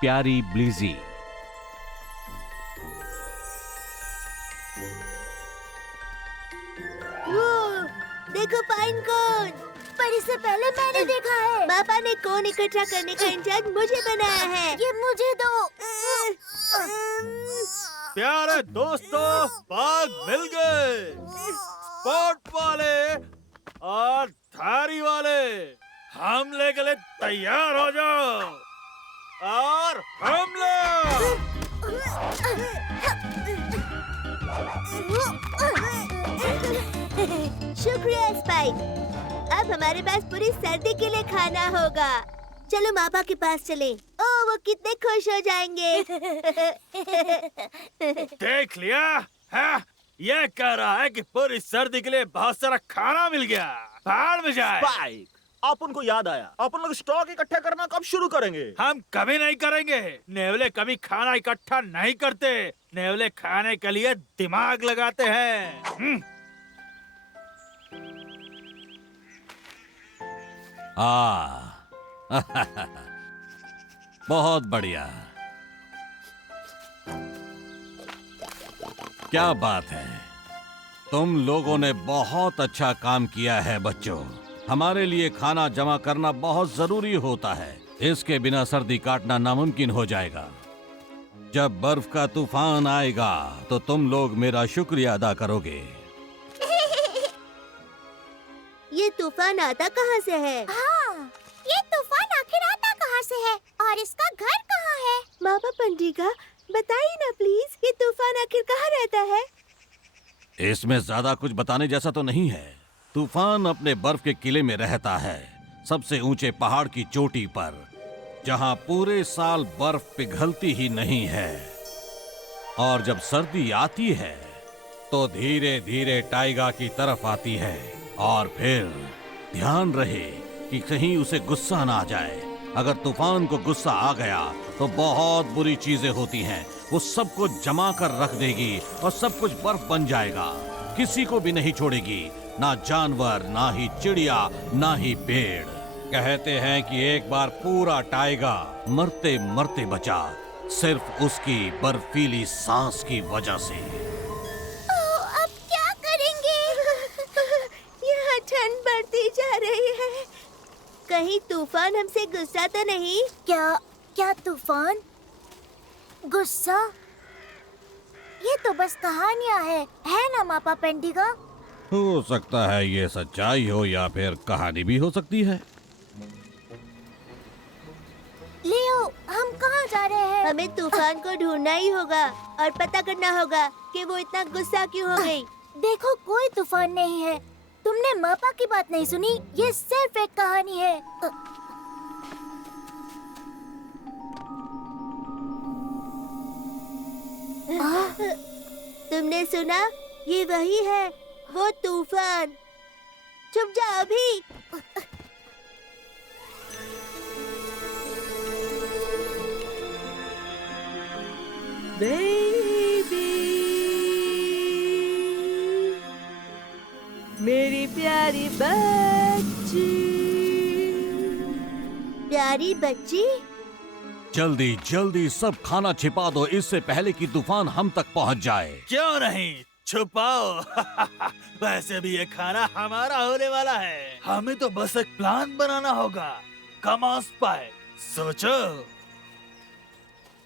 प्यारी ब्लीजी। देखो पाइन कोन, पर इससे पहले मैंने देखा है। पापा ने कोन इकट्ठा करने का इंचार्ज मुझे बनाया है। ये मुझे दो। प्यारे दोस्तों, बाग मिल गए। स्पोर्ट वाले और धारी वाले हमले के लिए तैयार हो जाओ और हमला। शुक्रिया स्पाइक। अब हमारे पास पूरी सर्दी के लिए खाना होगा। चलो मापा के पास चलें। ओह, वो कितने खुश हो जाएंगे। देख लिया है? ये कह रहा है कि पूरी सर्दी के लिए बहुत सारा खाना मिल गया। भाड़ में जाए। स्पाइक, अपन को याद आया, अपन लोग स्टॉक इकट्ठा करना कब शुरू करेंगे? हम कभी नहीं करेंगे। नेवले कभी खाना इकट्ठा नहीं करते। नेवले खाने के लिए दिमाग लगाते हैं। बहुत बढ़िया। क्या बात है, तुम लोगों ने बहुत अच्छा काम किया है बच्चों। हमारे लिए खाना जमा करना बहुत जरूरी होता है। इसके बिना सर्दी काटना नामुमकिन हो जाएगा। जब बर्फ का तूफान आएगा तो तुम लोग मेरा शुक्रिया अदा करोगे। ये तूफान आता कहाँ से है? हाँ, ये तूफान आखिर आता कहाँ से है और इसका घर कहाँ है? मापा पंडिगा, बताइए ना प्लीज, ये तूफान आखिर कहाँ रहता है? इसमें ज्यादा कुछ बताने जैसा तो नहीं है। तूफान अपने बर्फ के किले में रहता है, सबसे ऊंचे पहाड़ की चोटी पर, जहां पूरे साल बर्फ पिघलती ही नहीं है। और जब सर्दी आती है तो धीरे धीरे टाइगा की तरफ आती है। और फिर ध्यान रहे कि कहीं उसे गुस्सा ना आ जाए। अगर तूफान को गुस्सा आ गया तो बहुत बुरी चीजें होती हैं। वो सब कुछ जमा कर रख देगी और सब कुछ बर्फ बन जाएगा। किसी को भी नहीं छोड़ेगी, ना जानवर, ना ही चिड़िया, ना ही पेड़। कहते हैं कि एक बार पूरा टाइगा मरते मरते बचा, सिर्फ उसकी बर्फीली सांस की वजह से। अब क्या करेंगे? यहाँ ठंड बढ़ती जा रही है। कहीं तूफान हमसे गुस्सा तो नहीं? क्या तूफान? गुस्सा? ये तो बस कहानियाँ है ना मापा पेंडिगा? हो सकता है ये सच्चाई हो या फिर कहानी भी हो सकती है। लियो, हम कहाँ जा रहे हैं? हमें तूफान को ढूंढना ही होगा और पता करना होगा कि वो इतना गुस्सा क्यों हो गई। देखो, कोई तूफान नहीं है। तुमने मापा की बात नहीं सुनी? ये सिर्फ एक कहानी है। तुमने सुना? ये वही है, वो तूफान। चुप जा अभी। बेबी, मेरी प्यारी बच्ची। प्यारी बच्ची? जल्दी जल्दी सब खाना छिपा दो, इससे पहले कि तूफान हम तक पहुंच जाए। क्यों नहीं, छुपाओ। वैसे भी ये खाना हमारा होने वाला है। हमें तो बस एक प्लान बनाना होगा। कम ऑन स्पाइक, सोचो।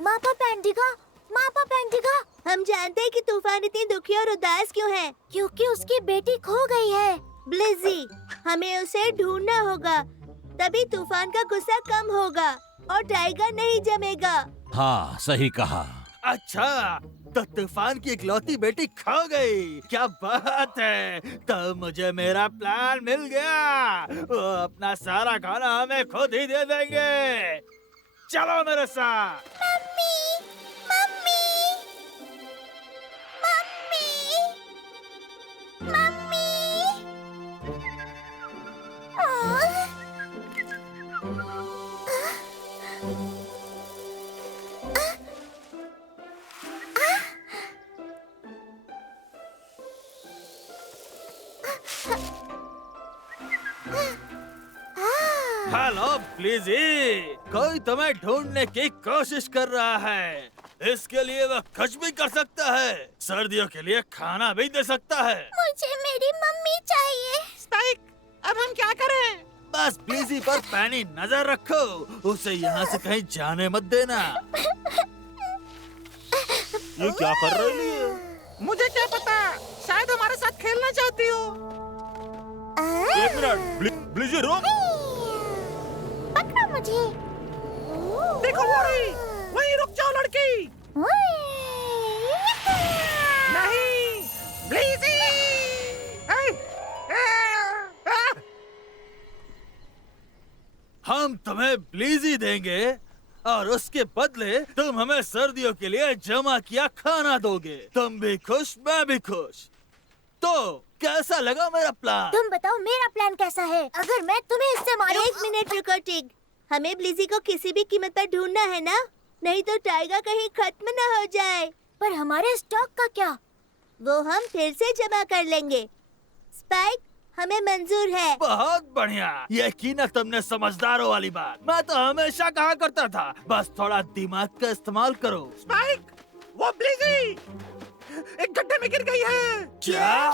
मापा पेंडिगा, हम जानते हैं कि तूफान इतनी दुखी और उदास क्यों है। क्योंकि उसकी बेटी खो गई है, ब्लिज़ी। हमें उसे ढूंढना होगा, तभी तूफान का गुस्सा कम होगा और टाइगर नहीं जमेगा। हाँ, सही कहा। अच्छा, तो तूफान की इकलौती बेटी खो गई। क्या बात है, तो मुझे मेरा प्लान मिल गया। वो अपना सारा खाना हमें खुद ही दे देंगे। चलो मेरे साथ। हेलो ब्लिज़ी, कोई तुम्हें ढूंढने की कोशिश कर रहा है। इसके लिए वह कुछ भी कर सकता है। सर्दियों के लिए खाना भी दे सकता है। मुझे मेरी मम्मी चाहिए। स्पाइक, अब हम क्या करें? बस ब्लिज़ी पर पैनी नजर रखो, उसे यहाँ से कहीं जाने मत देना। ये क्या कर रही है? मुझे क्या पता, शायद हमारे साथ खेलना चाहती हो। एक मिनट, ब्लिज़ी रुक। पकड़ो मुझे। देखो वो रही, वहीं रुक जाओ लड़की। नहीं, ब्लिज़ी। हम तुम्हें ब्लिज़ी देंगे और उसके बदले तुम हमें सर्दियों के लिए जमा किया खाना दोगे। तुम भी खुश, मैं भी खुश। तो कैसा लगा मेरा प्लान? तुम बताओ मेरा प्लान कैसा है? अगर मैं तुम्हें इससे मारूं। एक मिनट रुको टिग, हमें ब्लिज़ी को किसी भी कीमत पर ढूंढना है ना, नहीं तो टाइगर कहीं खत्म न हो जाए। पर हमारे स्टॉक का क्या? वो हम फिर से जमा कर लेंगे। स्पाइक, हमें मंजूर है। बहुत बढ़िया, यकीनन तुमने समझदारों वाली बात। मैं तो हमेशा कहा करता था, बस थोड़ा दिमाग का इस्तेमाल करो। स्पाइक, वो ब्लिज़ी एक गड्ढे में गिर गई है। क्या?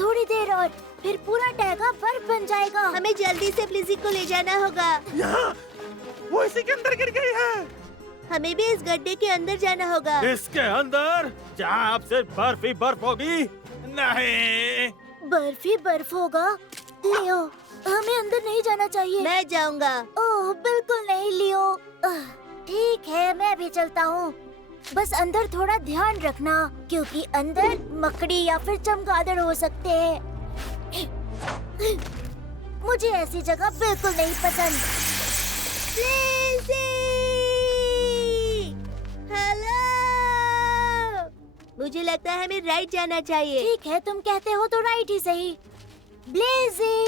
थोड़ी देर और फिर पूरा टैगा बर्फ बन जाएगा। हमें जल्दी से ब्लिज़ी को ले जाना होगा। यहाँ, वो इसी के अंदर गिर गई है। हमें भी इस गड्ढे के अंदर जाना होगा। इसके अंदर जहाँ अब सिर्फ बर्फ ही बर्फ होगी। नहीं, बर्फ ही बर्फ होगा। लियो, हमें अंदर नहीं जाना चाहिए। मैं जाऊंगा। ओह बिल्कुल नहीं लियो। ठीक है, मैं भी चलता हूँ। बस अंदर थोड़ा ध्यान रखना, क्योंकि अंदर मकड़ी या फिर चमगादड़ हो सकते हैं। मुझे ऐसी जगह बिल्कुल नहीं पसंद। हेलो, मुझे लगता है हमें राइट जाना चाहिए। ठीक है, तुम कहते हो तो राइट ही सही। ब्लिज़ी,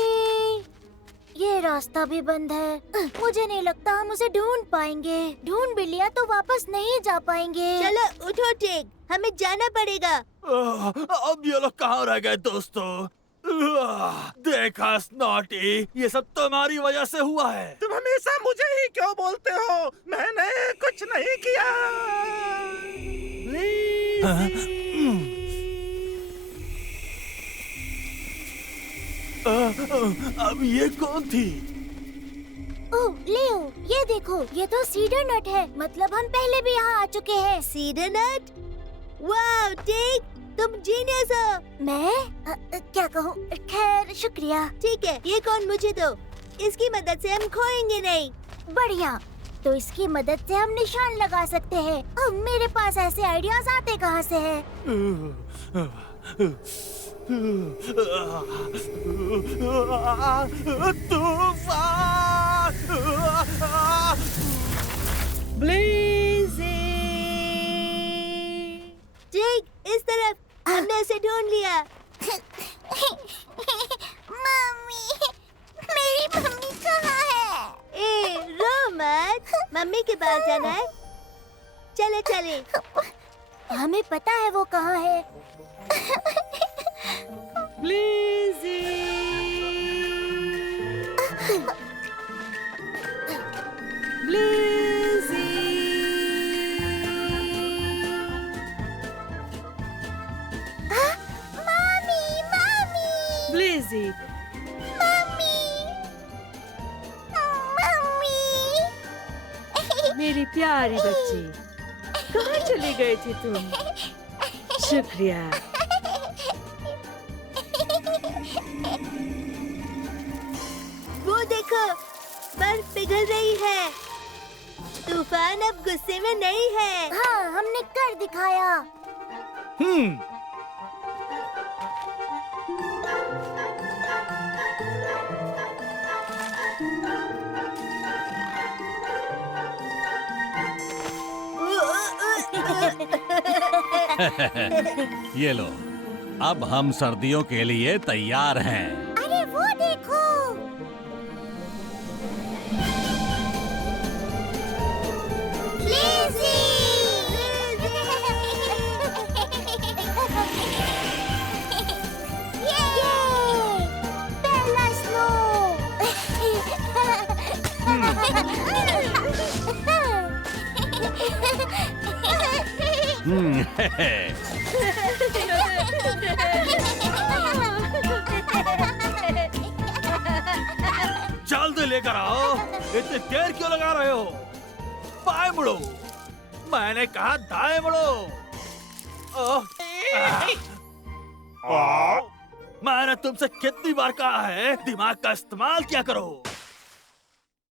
ये रास्ता भी बंद है। मुझे नहीं लगता हम उसे ढूंढ पाएंगे। ढूंढ भी लिया तो वापस नहीं जा पाएंगे। चलो उठो टिग, हमें जाना पड़ेगा। अब ये लोग कहाँ रह गए दोस्तों? देखा स्नॉटी, ये सब तुम्हारी वजह से हुआ है। तुम हमेशा मुझे ही क्यों बोलते हो? मैंने कुछ नहीं किया। अब ये कौन थी? ओह लियो, ये देखो, ये तो सीडर नट है। मतलब हम पहले भी यहाँ आ चुके हैं। सीडर नट? वाह टिग, तुम जीनियस हो। मैं क्या कहूँ? खैर शुक्रिया। ठीक है, ये कौन मुझे दो। इसकी मदद से हम खोएंगे नहीं। बढ़िया, तो इसकी मदद से हम निशान लगा सकते हैं। अब मेरे पास ऐसे आइडियाज आते कहाँ से हैं? ब्लिज़ी! ठीक, इस तरफ। हमने उसे ढूंढ लिया। मम्मी, मेरी मम्मी कहाँ है? ए, रो मत। मम्मी के पास जाना है। चले चले। हमें पता है वो कहाँ है। Blizzy! Blizzy! Mummy, mummy, Blizzy! Mummy, mummy. मेरी प्यारी बच्ची, कहाँ चली गई थी तुम? शुक्रिया। वो देखो, बर्फ पिघल रही है। तूफान अब गुस्से में नहीं है। हाँ, हमने कर दिखाया। ये लो, अब हम सर्दियों के लिए तैयार हैं। अरे वो देखो। ब्लिज़ी! ये! पहला स्नो! जल्दी लेकर आओ। इतनी देर क्यों लगा रहे हो? बाएं मुड़ो। मैंने कहा दाएं मुड़ो। ओह, मैंने तुमसे कितनी बार कहा है दिमाग का इस्तेमाल किया करो।